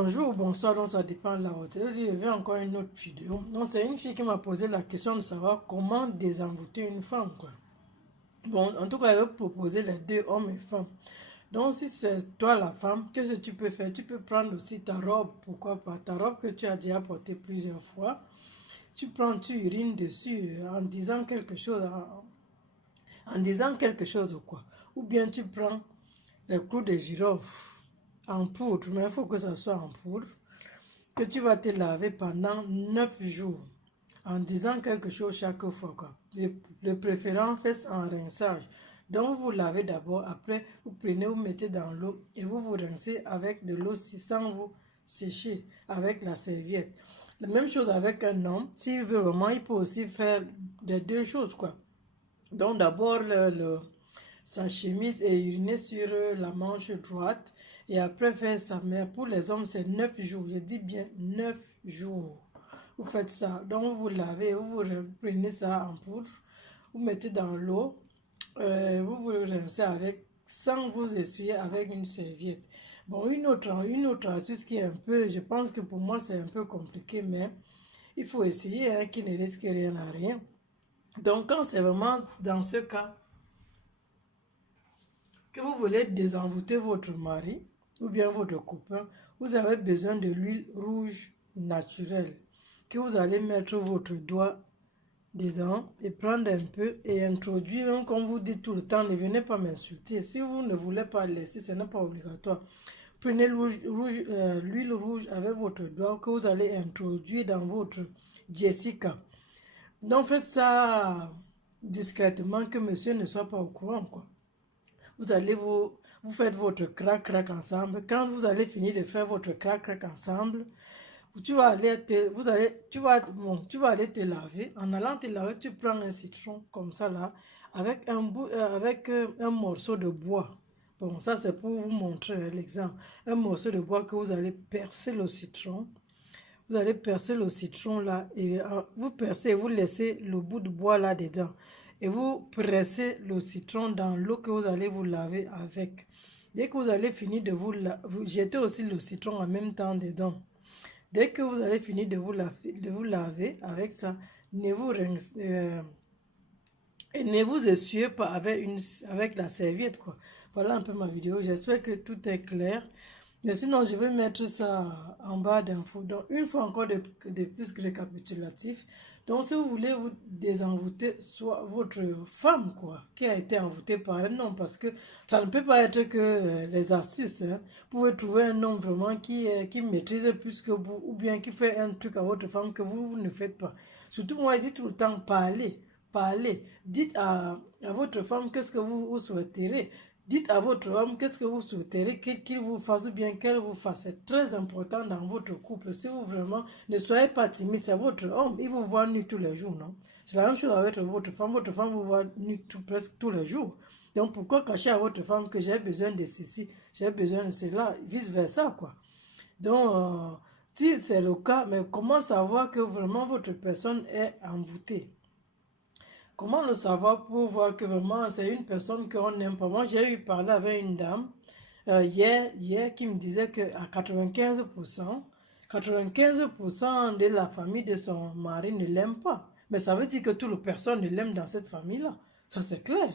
Bonjour, bonsoir, donc ça dépend de la hauteur. Je vais encore une autre vidéo. Donc c'est une fille qui m'a posé la question de savoir comment désenvoûter une femme, quoi. Bon, en tout cas, elle va proposer les deux, hommes et femmes. Donc si c'est toi la femme, qu'est-ce que tu peux faire? Tu peux prendre aussi ta robe, pourquoi pas? Ta robe que tu as déjà portée plusieurs fois. Tu prends, tu urines dessus en disant quelque chose, en disant quelque chose ou quoi. Ou bien tu prends les clous de girofle en poudre, mais il faut que ça soit en poudre, que tu vas te laver pendant 9 jours en disant quelque chose chaque fois, quoi. De préférence, faites en rinçage. Donc, vous lavez d'abord, après, vous prenez, vous mettez dans l'eau et vous vous rincez avec de l'eau sans vous sécher avec la serviette. La même chose avec un homme. S'il veut vraiment, il peut aussi faire les deux choses, quoi. Donc, d'abord, sa chemise et uriner sur la manche droite et après faire sa mère. Pour les hommes, c'est 9 jours. Je dis bien 9 jours. Vous faites ça. Donc, vous lavez, vous prenez ça en poudre, vous mettez dans l'eau, vous vous rincez avec, sans vous essuyer avec une serviette. Bon, une autre astuce qui est un peu, je pense que pour moi, c'est un peu compliqué, mais il faut essayer, hein, qui ne risque rien à rien. Donc, quand c'est vraiment dans ce cas, que vous voulez désenvoûter votre mari ou bien votre copain, vous avez besoin de l'huile rouge naturelle que vous allez mettre votre doigt dedans et prendre un peu et introduire, même comme vous dites tout le temps, ne venez pas m'insulter. Si vous ne voulez pas laisser, ce n'est pas obligatoire. Prenez l'huile rouge avec votre doigt que vous allez introduire dans votre Jessica. Donc faites ça discrètement que monsieur ne soit pas au courant, quoi. Vous allez vous faites votre crac-crac ensemble. Quand vous allez finir de faire votre crac-crac ensemble, tu vas aller tu vas aller te laver. En allant te laver, tu prends un citron comme ça là, avec un morceau de bois. Bon, ça c'est pour vous montrer l'exemple. Un morceau de bois que vous allez percer le citron. Vous allez percer le citron là et vous percez et vous laissez le bout de bois là dedans. Et vous pressez le citron dans l'eau que vous allez vous laver avec. Dès que vous allez finir de vous jetez aussi le citron en même temps dedans. Dès que vous allez finir de vous laver avec ça, ne vous, et ne vous essuyez pas avec la serviette, quoi. Voilà un peu ma vidéo. J'espère que tout est clair. Mais sinon, je vais mettre ça en bas d'infos. Donc, une fois encore de plus récapitulatif. Donc, si vous voulez vous désenvoûter, soit votre femme, quoi, qui a été envoûtée par un homme, parce que ça ne peut pas être que les astuces. Hein. Vous pouvez trouver un homme vraiment qui maîtrise plus que vous, ou bien qui fait un truc à votre femme que vous ne faites pas. Surtout, moi, je dis tout le temps, parlez. Parlez. Dites à votre femme qu'est-ce que vous souhaiterez. Dites à votre homme qu'est-ce que vous souhaiterez qu'il vous fasse ou bien qu'elle vous fasse. C'est très important dans votre couple. Si vous vraiment ne soyez pas timide, c'est votre homme. Il vous voit nu tous les jours, non? C'est la même chose avec votre femme. Votre femme vous voit nu presque tous les jours. Donc pourquoi cacher à votre femme que j'ai besoin de ceci, j'ai besoin de cela, vice versa, quoi. Donc, si c'est le cas, mais comment savoir que vraiment votre personne est envoûtée? Comment le savoir pour voir que vraiment c'est une personne qu'on n'aime pas? Moi, j'ai eu parlé avec une dame hier qui me disait qu'à 95% de la famille de son mari ne l'aime pas. Mais ça veut dire que toute personne ne l'aime dans cette famille-là. Ça, c'est clair.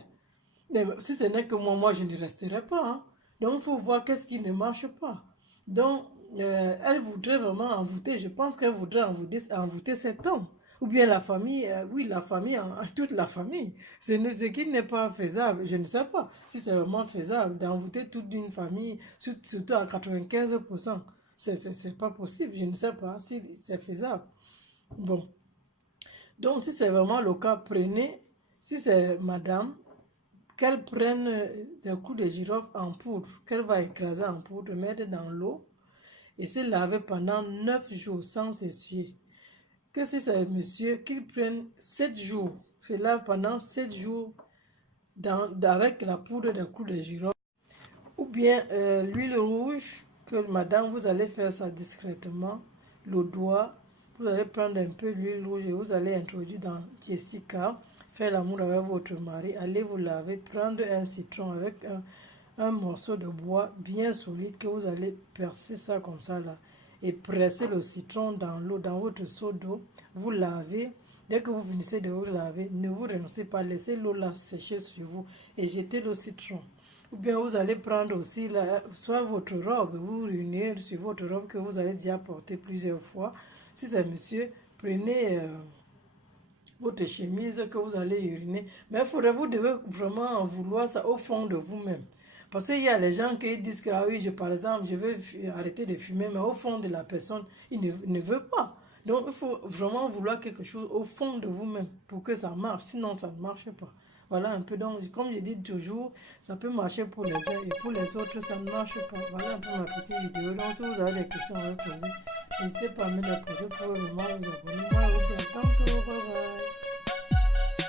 Mais si ce n'est que moi, je ne resterai pas. Hein. Donc, il faut voir qu'est-ce qui ne marche pas. Donc, elle voudrait vraiment envoûter. Je pense qu'elle voudrait envoûter cet homme. Ou bien la famille, oui, la famille, toute la famille. Ce qui n'est pas faisable. Je ne sais pas si c'est vraiment faisable d'envoûter toute une famille, surtout à 95%. C'est pas possible. Je ne sais pas si c'est faisable. Bon. Donc, si c'est vraiment le cas, prenez, si c'est madame, qu'elle prenne des coups de girofle en poudre, qu'elle va écraser en poudre, mettre dans l'eau et se laver pendant 9 jours sans essuyer. Que si c'est monsieur, qu'il prenne 7 jours, se lave pendant 7 jours avec la poudre des coups de girofle. Ou bien l'huile rouge, que madame, vous allez faire ça discrètement, le doigt, vous allez prendre un peu l'huile rouge et vous allez introduire dans Jessica, faire l'amour avec votre mari, allez vous laver, prendre un citron avec un morceau de bois bien solide que vous allez percer ça comme ça là. et pressez le citron dans l'eau, dans votre seau d'eau. Vous lavez. Dès que vous finissez de vous laver, ne vous rincez pas, laissez l'eau là sécher sur vous et jetez le citron. Ou bien vous allez prendre aussi soit votre robe, vous réunir sur votre robe que vous allez déjà porter plusieurs fois. Si c'est monsieur, prenez votre chemise que vous allez uriner. Mais vous devez vraiment en vouloir ça au fond de vous-même. Parce qu'il y a les gens qui disent que, ah oui, par exemple, je veux arrêter de fumer, mais au fond de la personne, il ne veut pas. Donc, il faut vraiment vouloir quelque chose au fond de vous-même pour que ça marche. Sinon, ça ne marche pas. Voilà un peu. Donc, comme je dis toujours, ça peut marcher pour les uns et pour les autres, ça ne marche pas. Voilà un peu ma petite vidéo. Donc, si vous avez des questions à me poser, n'hésitez pas à me les poser pour vraiment vous abonner. Moi, je vous dis à tantôt.